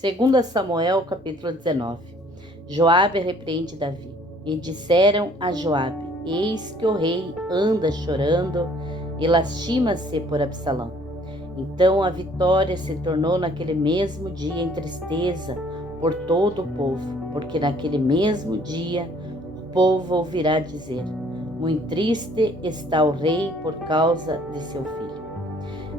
2 Samuel, capítulo 19. Joabe repreende Davi. E disseram a Joabe: Eis que o rei anda chorando e lastima-se por Absalão. Então a vitória se tornou naquele mesmo dia em tristeza por todo o povo, porque naquele mesmo dia o povo ouvirá dizer: Muito triste está o rei por causa de seu filho.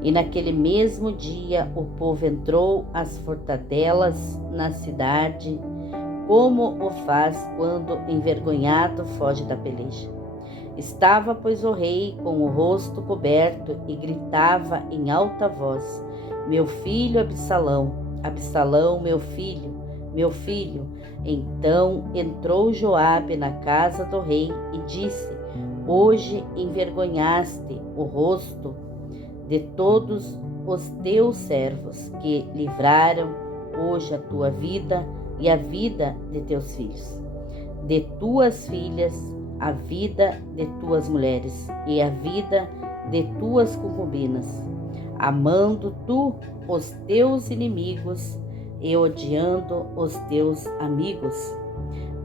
E naquele mesmo dia o povo entrou às fortadelas na cidade, como o faz quando envergonhado foge da peleja. Estava, pois, o rei com o rosto coberto e gritava em alta voz: Meu filho Absalão, Absalão, meu filho, meu filho. Então entrou Joabe na casa do rei e disse: Hoje envergonhaste o rosto de todos os teus servos que livraram hoje a tua vida e a vida de teus filhos, de tuas filhas, a vida de tuas mulheres e a vida de tuas concubinas, amando tu os teus inimigos e odiando os teus amigos,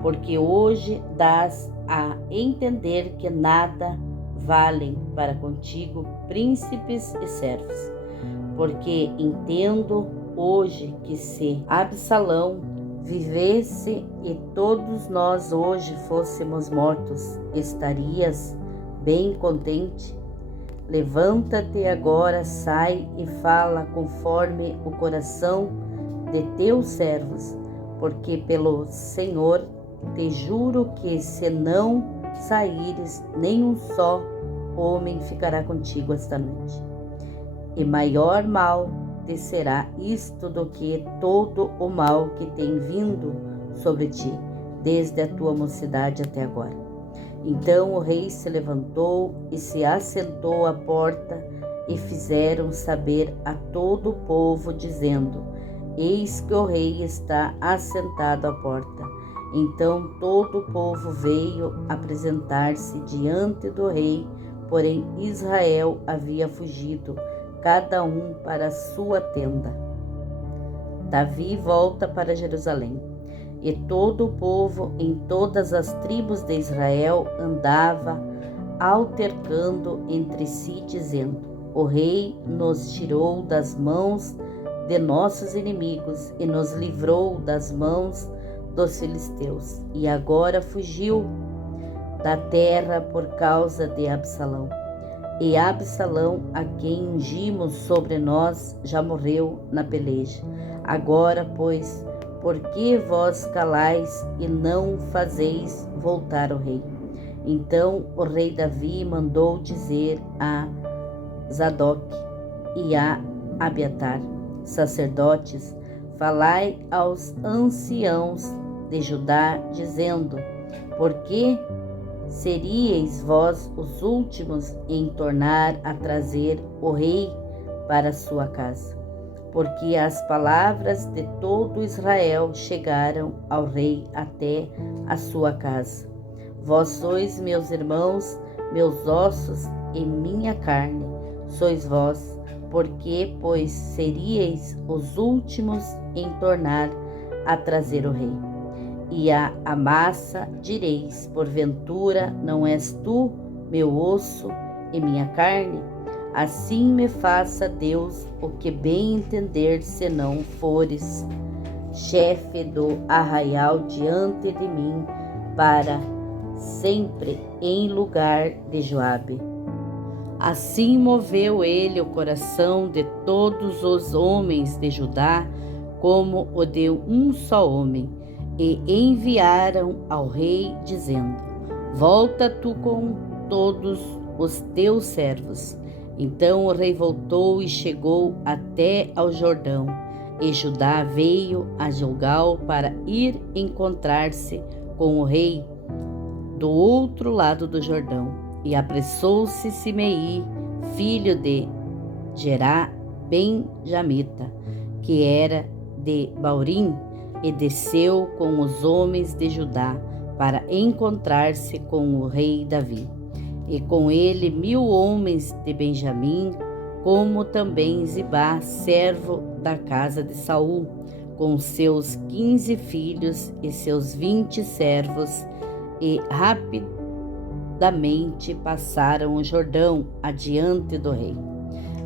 porque hoje dás a entender que nada valem para contigo príncipes e servos, porque entendo hoje que se Absalão vivesse e todos nós hoje fôssemos mortos, estarias bem contente? Levanta-te agora, sai e fala conforme o coração de teus servos, porque pelo Senhor te juro que se não saíres, nenhum só homem ficará contigo esta noite. E maior mal te será isto do que todo o mal que tem vindo sobre ti, desde a tua mocidade até agora. Então o rei se levantou e se assentou à porta, e fizeram saber a todo o povo, dizendo: Eis que o rei está assentado à porta. Então todo o povo veio apresentar-se diante do rei, porém Israel havia fugido, cada um para a sua tenda. Davi volta para Jerusalém. E todo o povo em todas as tribos de Israel andava altercando entre si, dizendo: O rei nos tirou das mãos de nossos inimigos e nos livrou das mãos dos filisteus, e agora fugiu da terra por causa de Absalão. E Absalão, a quem ungimos sobre nós, já morreu na peleja. Agora, pois, por que vós calais e não fazeis voltar o rei? Então o rei Davi mandou dizer a Zadoque e a Abiatar, sacerdotes: Falai aos anciãos de Judá, dizendo: Por que seríeis vós os últimos em tornar a trazer o rei para sua casa? Porque as palavras de todo Israel chegaram ao rei até a sua casa. Vós sois meus irmãos, meus ossos e minha carne, sois vós. Porque, pois, seríeis os últimos em tornar a trazer o rei? E a Amassa direis: Porventura não és tu meu osso e minha carne? Assim me faça Deus o que bem entender, se não fores chefe do arraial diante de mim para sempre em lugar de Joabe. Assim moveu ele o coração de todos os homens de Judá, como o de um só homem, e enviaram ao rei, dizendo: Volta tu com todos os teus servos. Então o rei voltou e chegou até ao Jordão, e Judá veio a Gilgal para ir encontrar-se com o rei do outro lado do Jordão. E apressou-se Simei, filho de Gerá ben-Jamita, que era de Baurim, e desceu com os homens de Judá para encontrar-se com o rei Davi. E com ele 1000 homens de Benjamim, como também Zibá, servo da casa de Saul, com seus 15 filhos e seus 20 servos, e rapidamente passaram o Jordão adiante do rei.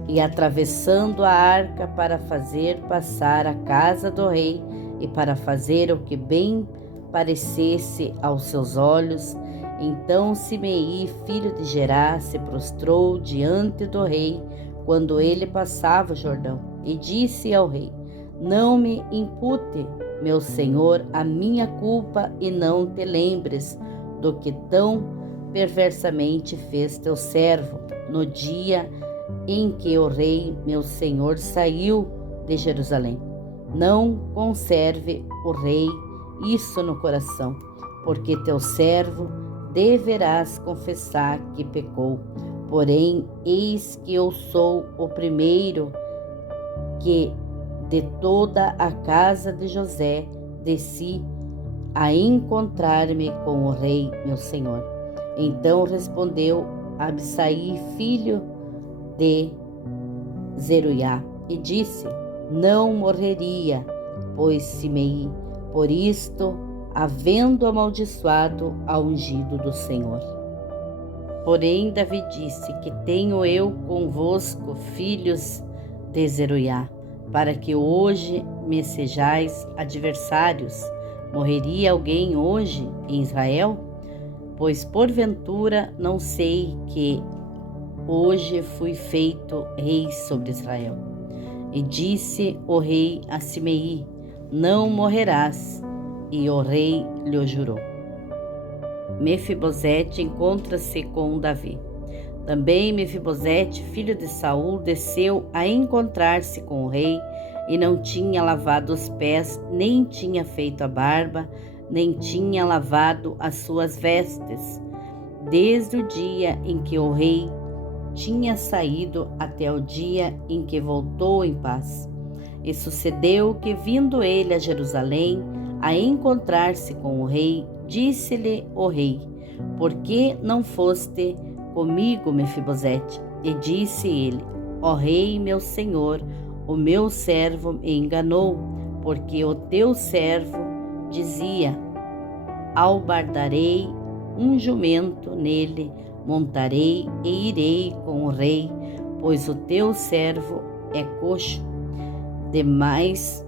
E atravessando a arca para fazer passar a casa do rei e para fazer o que bem parecesse aos seus olhos, então Simei, filho de Gerá, se prostrou diante do rei quando ele passava o Jordão, e disse ao rei: Não me impute, meu senhor, a minha culpa, e não te lembres do que tão perversamente fez teu servo no dia em que o rei, meu senhor, saiu de Jerusalém. Não conserve o rei isso no coração, porque teu servo deverás confessar que pecou. Porém, eis que eu sou o primeiro que de toda a casa de José desci a encontrar-me com o rei, meu senhor. Então respondeu Abisai, filho de Zeruiá, e disse: Não morreria, pois Simei, por isto, havendo amaldiçoado ao ungido do Senhor. Porém, Davi disse: Que tenho eu convosco, filhos de Zeruiá, para que hoje me sejais adversários? Morreria alguém hoje em Israel? Pois porventura não sei que hoje fui feito rei sobre Israel. E disse o rei a Simei: Não morrerás. E o rei lhe jurou. Mefibosete encontra-se com Davi. Também Mefibosete, filho de Saul, desceu a encontrar-se com o rei, e não tinha lavado os pés, nem tinha feito a barba, nem tinha lavado as suas vestes, desde o dia em que o rei tinha saído até o dia em que voltou em paz. E sucedeu que, vindo ele a Jerusalém, a encontrar-se com o rei, disse-lhe o rei: Por que não foste comigo, Mefibosete? E disse ele: Ó rei, meu senhor, o meu servo me enganou, porque o teu servo dizia: Albardarei um jumento, nele montarei e irei com o rei, pois o teu servo é coxo. Demais,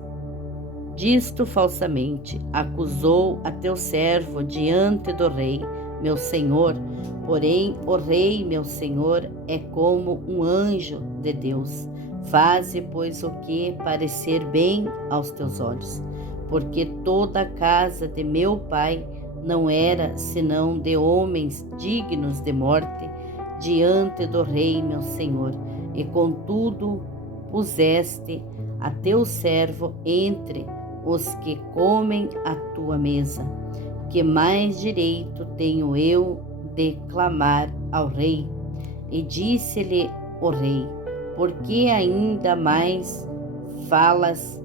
disto falsamente, acusou a teu servo diante do rei, meu senhor. Porém, o rei, meu senhor, é como um anjo de Deus. Faze, pois, o que parecer bem aos teus olhos, porque toda a casa de meu pai não era senão de homens dignos de morte diante do rei, meu senhor, e contudo puseste a teu servo entre os que comem à tua mesa. Que mais direito tenho eu de clamar ao rei? E disse-lhe o rei: Por que ainda mais falas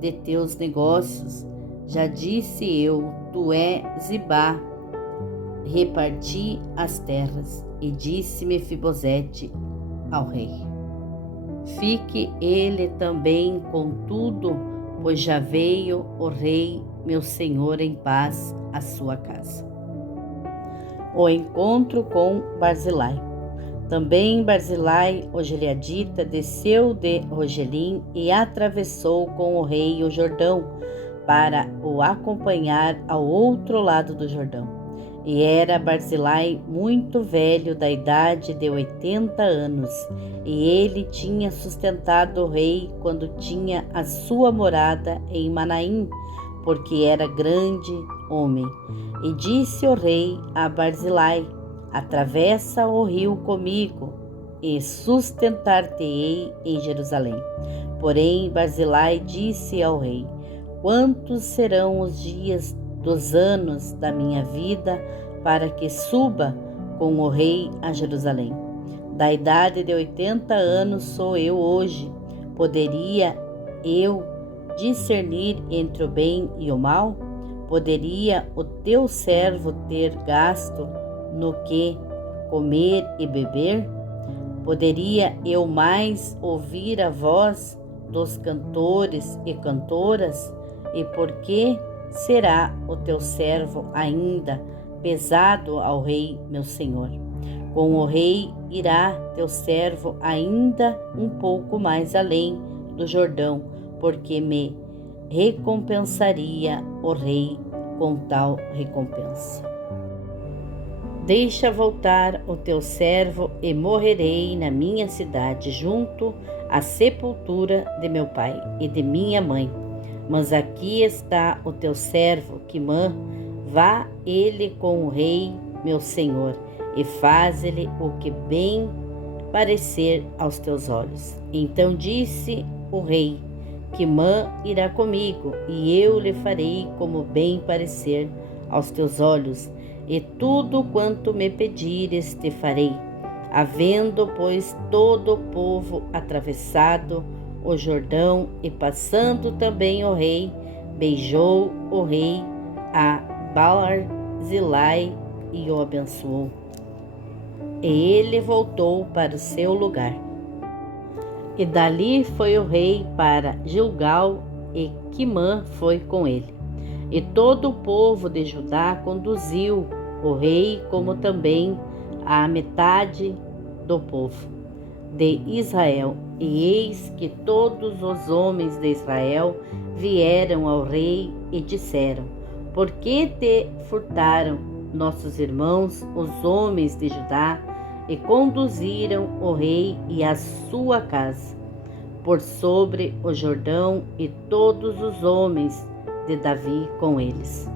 de teus negócios? Já disse eu: Tu é Zibá, reparti as terras. E disse Mefibosete ao rei: Fique ele também com tudo, pois já veio o rei, meu senhor, em paz à sua casa. O encontro com Barzilai. Também Barzilai, o gileadita, desceu de Rogelim e atravessou com o rei o Jordão, para o acompanhar ao outro lado do Jordão. E era Barzilai muito velho, da idade de 80 anos, e ele tinha sustentado o rei quando tinha a sua morada em Manaim, porque era grande homem. E disse o rei a Barzilai: Atravessa o rio comigo, e sustentar-te-ei em Jerusalém. Porém, Barzilai disse ao rei: Quantos serão os dias dos anos da minha vida para que suba com o rei a Jerusalém? Da idade de 80 anos sou eu hoje. Poderia eu discernir entre o bem e o mal? Poderia o teu servo ter gasto no que comer e beber? Poderia eu mais ouvir a voz dos cantores e cantoras? E por que será o teu servo ainda pesado ao rei, meu senhor? Com o rei irá teu servo ainda um pouco mais além do Jordão, porque me recompensaria o rei com tal recompensa. Deixa voltar o teu servo e morrerei na minha cidade, junto à sepultura de meu pai e de minha mãe. Mas aqui está o teu servo, Quimã, vá ele com o rei, meu senhor, e faz-lhe o que bem parecer aos teus olhos. Então disse o rei: Quimã irá comigo, e eu lhe farei como bem parecer aos teus olhos, e tudo quanto me pedires te farei. Havendo, pois, todo o povo atravessado o Jordão e passando também o rei, beijou o rei a Barzilai e o abençoou. E ele voltou para o seu lugar. E dali foi o rei para Gilgal, e Quimã foi com ele. E todo o povo de Judá conduziu o rei, como também a metade do povo de Israel. E eis que todos os homens de Israel vieram ao rei e disseram: Por que te furtaram nossos irmãos, os homens de Judá, e conduziram o rei e a sua casa por sobre o Jordão, e todos os homens de Davi com eles?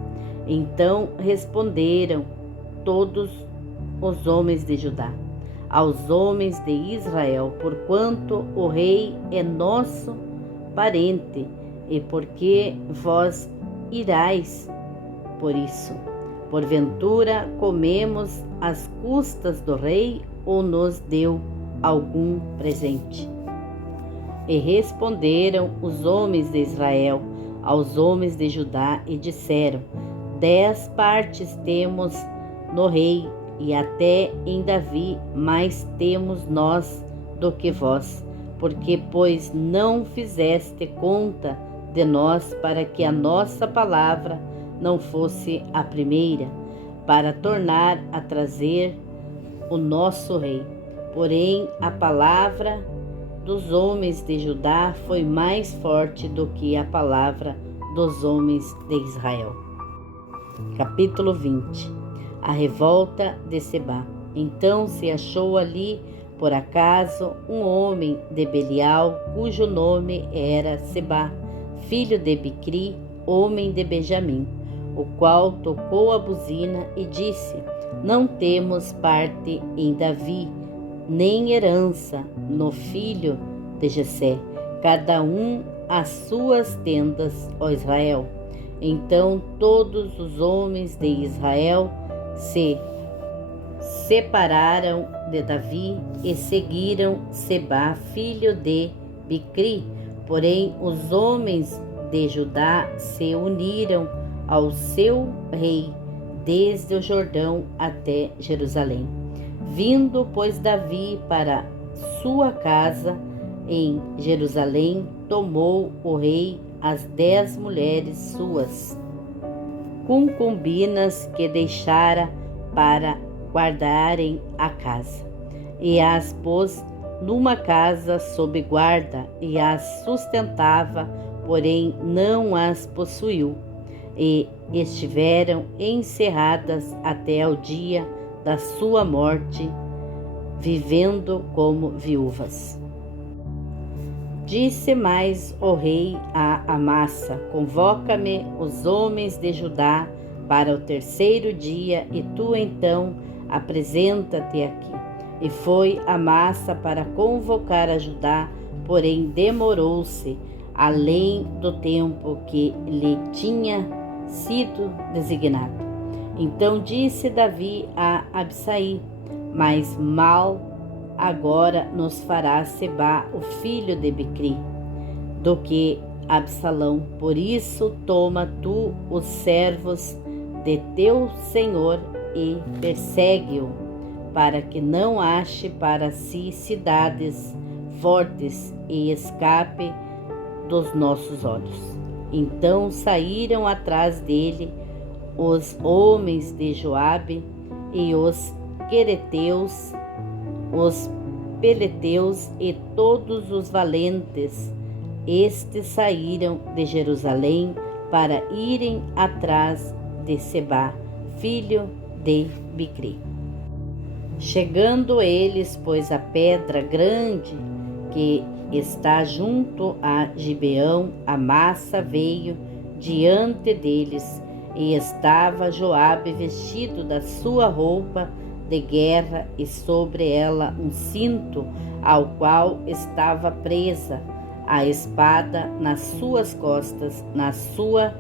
Então responderam todos os homens de Judá aos homens de Israel: Porquanto o rei é nosso parente, e porque vós irais por isso? Porventura comemos às custas do rei, ou nos deu algum presente? E responderam os homens de Israel aos homens de Judá e disseram: 10 partes temos no rei, e até em Davi mais temos nós do que vós, porque, pois, não fizeste conta de nós, para que a nossa palavra não fosse a primeira, para tornar a trazer o nosso rei. Porém, a palavra dos homens de Judá foi mais forte do que a palavra dos homens de Israel. Capítulo 20. A revolta de Sebá. Então se achou ali, por acaso, um homem de Belial, cujo nome era Sebá, filho de Bicri, homem de Benjamim, o qual tocou a buzina e disse: Não temos parte em Davi, nem herança no filho de Jessé, cada um às suas tendas, ó Israel. Então todos os homens de Israel se separaram de Davi e seguiram Sebá, filho de Bicri. Porém, os homens de Judá se uniram ao seu rei desde o Jordão até Jerusalém. Vindo, pois, Davi para sua casa em Jerusalém, tomou o rei as 10 mulheres suas concubinas que deixara para guardarem a casa, e as pôs numa casa sob guarda, e as sustentava, porém não as possuiu, e estiveram encerradas até ao dia da sua morte, vivendo como viúvas. Disse mais o rei a Amassa: Convoca-me os homens de Judá para o 3º dia, e tu então apresenta-te aqui. E foi Amassa para convocar a Judá, porém demorou-se além do tempo que lhe tinha sido designado. Então disse Davi a Abisai: Mas mal agora nos fará Sebá, o filho de Bicri, do que Absalão. Por isso toma tu os servos de teu senhor e persegue-o, para que não ache para si cidades fortes e escape dos nossos olhos. Então saíram atrás dele os homens de Joabe e os quereteus, os peleteus e todos os valentes. Estes saíram de Jerusalém para irem atrás de Seba, filho de Bicri. Chegando eles, pois, à pedra grande que está junto a Gibeão, a massa veio diante deles, e estava Joabe vestido da sua roupa de guerra, e sobre ela um cinto, ao qual estava presa a espada nas suas costas, na sua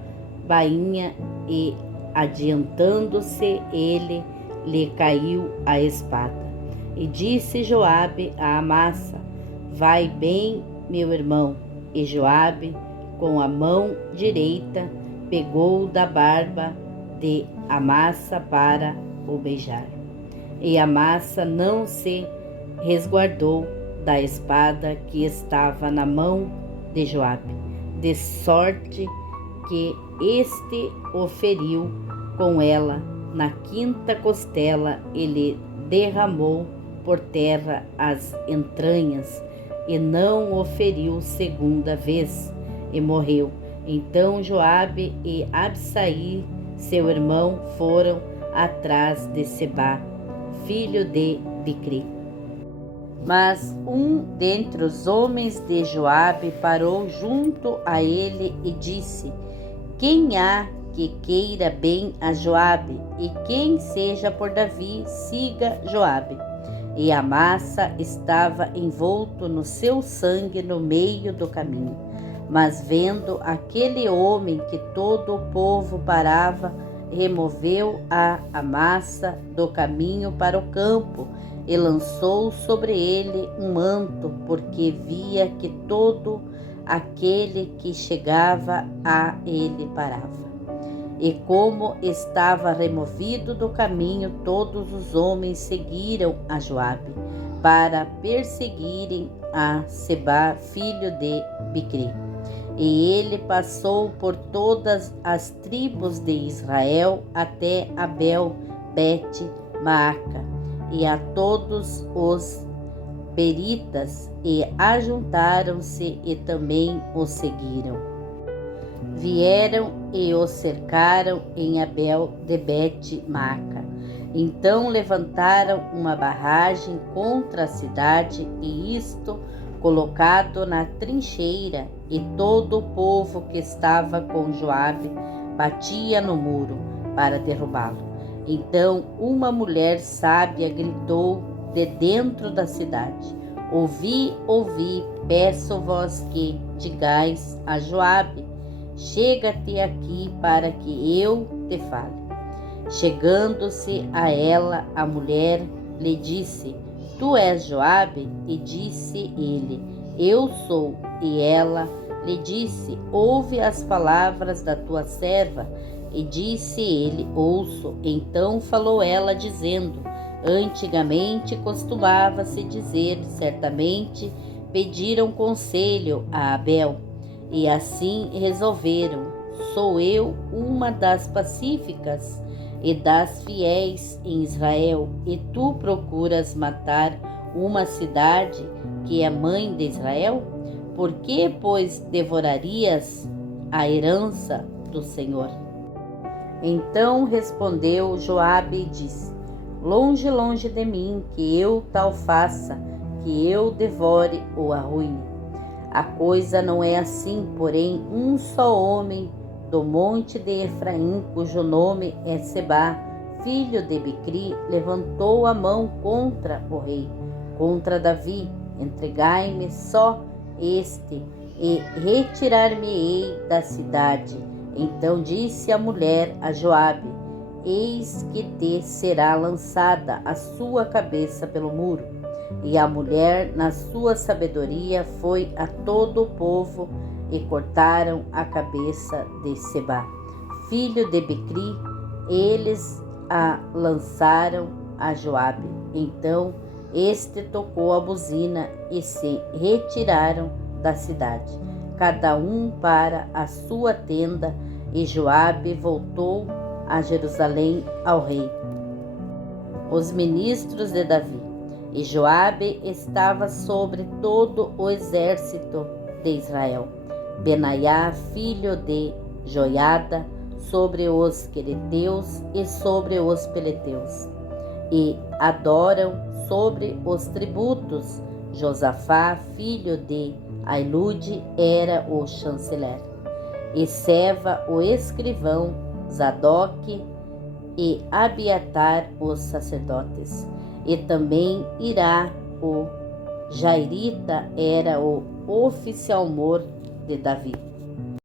bainha, e adiantando-se ele, lhe caiu a espada. E disse Joabe a Amasa: vai bem, meu irmão. E Joabe, com a mão direita, pegou da barba de Amasa para o beijar. E Amasa não se resguardou da espada que estava na mão de Joabe, de sorte que este o feriu com ela na quinta costela, e lhe derramou por terra as entranhas, e não o feriu segunda vez, e morreu. Então Joabe e Abisai, seu irmão, foram atrás de Seba, filho de Bicri. Mas um dentre os homens de Joabe parou junto a ele e disse: quem há que queira bem a Joabe, e quem seja por Davi, siga Joabe. E Amasa estava envolto no seu sangue no meio do caminho. Mas vendo aquele homem que todo o povo parava, removeu a Amasa do caminho para o campo e lançou sobre ele um manto, porque via que todo aquele que chegava a ele parava. E como estava removido do caminho, todos os homens seguiram a Joabe para perseguirem a Seba, filho de Bicri. E ele passou por todas as tribos de Israel até Abel Bet-Maaca, e a todos os Beritas, e ajuntaram-se e também o seguiram. Vieram e o cercaram em Abel de Bet-Maaca. Então levantaram uma barragem contra a cidade, e isto colocado na trincheira, e todo o povo que estava com Joabe batia no muro para derrubá-lo. Então uma mulher sábia gritou de dentro da cidade: ouvi, ouvi, peço-vos que digais a Joabe: chega-te aqui para que eu te fale. Chegando-se a ela, a mulher lhe disse: tu és Joabe? E disse ele: eu sou. E ela lhe disse: ouve as palavras da tua serva. E disse ele: ouço. Então falou ela, dizendo: antigamente costumava-se dizer, certamente pediram conselho a Abel, e assim resolveram: sou eu uma das pacíficas e das fiéis em Israel, e tu procuras matar uma cidade que é mãe de Israel? Por que, pois, devorarias a herança do Senhor? Então respondeu Joabe e disse: longe, longe de mim que eu tal faça, que eu devore ou arruine. A coisa não é assim, porém um só homem do monte de Efraim, cujo nome é Seba, filho de Bicri, levantou a mão contra o rei, contra Davi. Entregai-me só este, e retirar-me-ei da cidade. Então disse a mulher a Joabe: eis que te será lançada a sua cabeça pelo muro. E a mulher, na sua sabedoria, foi a todo o povo, e cortaram a cabeça de Seba, filho de Bicri. Eles a lançaram a Joabe. Então este tocou a buzina, e se retiraram da cidade. cada um para a sua tenda, e Joabe voltou a Jerusalém ao rei. Os ministros de Davi. E Joabe estava sobre todo o exército de Israel. Benaiá, filho de Joiada, sobre os quereteus e sobre os peleteus. E adoram sobre os tributos. Josafá, filho de Ailude, era o chanceler. E Seva, o escrivão, Zadok e Abiatar, os sacerdotes. E também Irá, o Jairita, era o oficial-mor de Davi.